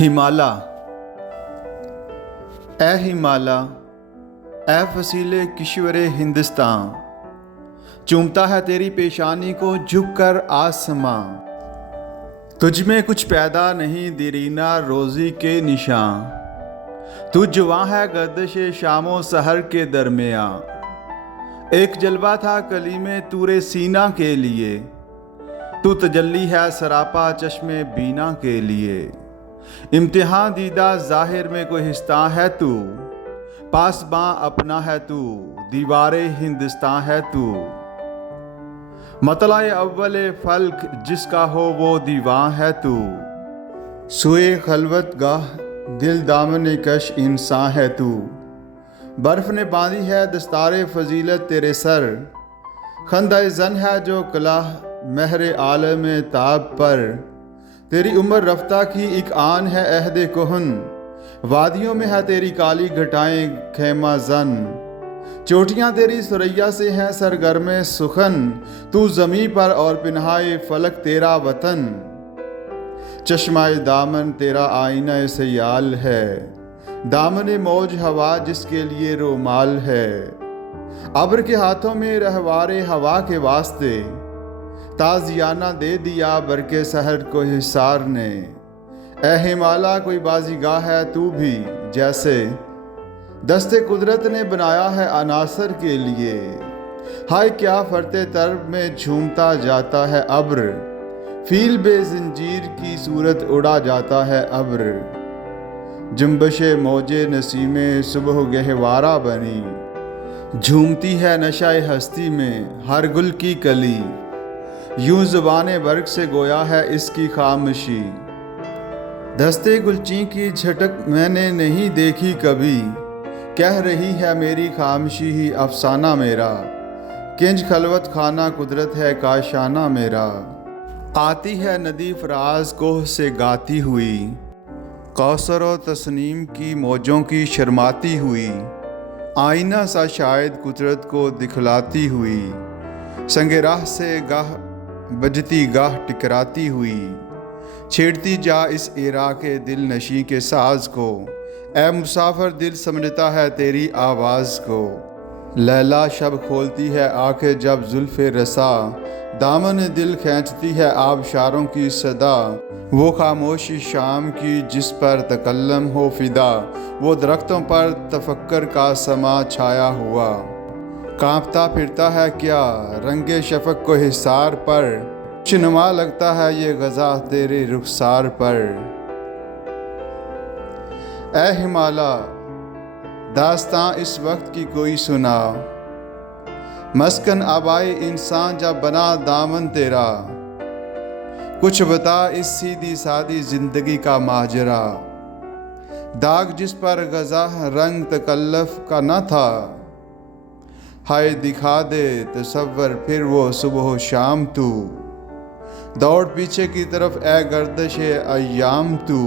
हिमाला। ए हिमाला, ए फसीले किश्वरे हिंदुस्तान, चूमता है तेरी पेशानी को झुक कर आसमां। तुझ में कुछ पैदा नहीं दीरीना रोज़ी के निशान, तू जुवां है गर्दिशे शामो सहर के दरमियाँ। एक जलवा था कली में तूरे सीना के लिए, तू तजल्ली है सरापा चश्मे बीना के लिए। इम्तिहान दीदा ज़ाहिर में कोई हिस्सा है तू, पासबां अपना है तू, दीवारे हिंदुस्तान है तू। मतलाए अव्वले फल्क जिसका हो वो दीवान है तू, सुए खलवत गाह दिल दामन कश इंसान है तू। बर्फ़ ने बांधी है दस्तारे फजीलत तेरे सर, खंदा जन है जो कलाह महरे आलम ताब पर। तेरी उम्र रफ्ता की एक आन है अहद कोहन, वादियों में है तेरी काली घटाएं खेमा जन। चोटियाँ तेरी सुरैया से हैं सरगर्म सुखन, तू ज़मी पर और पिन्हाए फलक तेरा वतन। चश्माए दामन तेरा आईना सयाल है, दामन मौज हवा जिसके लिए रोमाल है। अब्र के हाथों में रहवारे हवा के वास्ते, ताजियाना दे दिया बरके सहर को हिसार ने। ए हिमाला कोई बाजीगाह है तू भी जैसे, दस्ते कुदरत ने बनाया है अनासर के लिए। हाय क्या फरते तरब में झूमता जाता है अब्र, फील बेजंजीर की सूरत उड़ा जाता है अब्र। जुम्बशे मौजे नसीमे सुबह गहवारा बनी, झूमती है नशाए हस्ती में हर गुल की कली। यूं ज़ुबाने बर्क से गोया है इसकी खामोशी, दस्ते गुलची की झटक मैंने नहीं देखी कभी। कह रही है मेरी खामोशी ही अफसाना मेरा, किंज खलवत खाना कुदरत है काशाना मेरा। आती है नदी फराज कोह से गाती हुई, कौसर और तस्नीम की मौजों की शर्माती हुई। आईना सा शायद कुदरत को दिखलाती हुई, संगे राह से गाह बजती गाह टकराती हुई। छेड़ती जा इस इरा के दिल नशी के साज को, ए मुसाफिर दिल समझता है तेरी आवाज़ को। लैला शब खोलती है आंखें जब जुल्फ़े रसा, दामन दिल खींचती है आबशारों की सदा। वो खामोशी शाम की जिस पर तकल्लम हो फिदा, वो दरख्तों पर तफक्कर का समा छाया हुआ। कांपता फिरता है क्या रंगे शफक को हिसार पर, चिनमा लगता है ये गज़ा तेरे रुखसार पर। ए हिमाला, दास्तां इस वक्त की कोई सुना, मस्कन आबाए इंसान जब बना दामन तेरा। कुछ बता इस सीधी सादी जिंदगी का माजरा, दाग जिस पर गज़ा रंग तकल्लफ का न था। हाय दिखा दे तसव्वर फिर वो सुबह शाम तू, दौड़ पीछे की तरफ ए गर्दिश अय्याम तू।